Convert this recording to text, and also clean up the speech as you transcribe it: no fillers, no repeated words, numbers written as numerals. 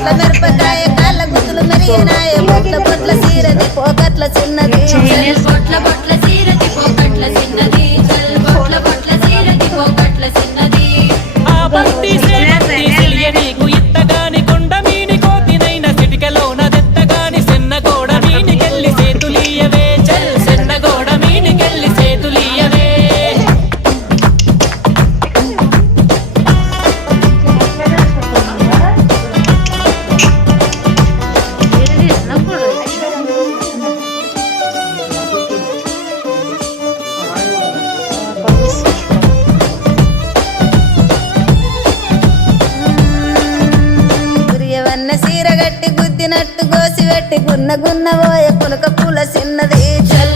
బొట్ల మిరపకాయ కాళ్ళ గుతులు మెరిగినాయ బొట్ల బొట్ల సీరది పోకట్ల చిన్నది బొట్ల బొట్ల సీరది పోకట్ల చిన్నది బొట్ల బొట్ల సీరది పోకట్ల చిన్నది ఆ బంతి నీకు ఇత్తగాని కొండ మీని కోతినైన సిటికలోన దెత్తగాని సెన్నగోడ మీనికెళ్ళి సేతులీయవే చల్ సెన్నగోడ మీనికెళ్ళి సేతులీయవే సీరగట్టి గుద్దినట్టు గోసి పెట్టి గున్న గున్న పోయే పులక పూల చిన్నది చల్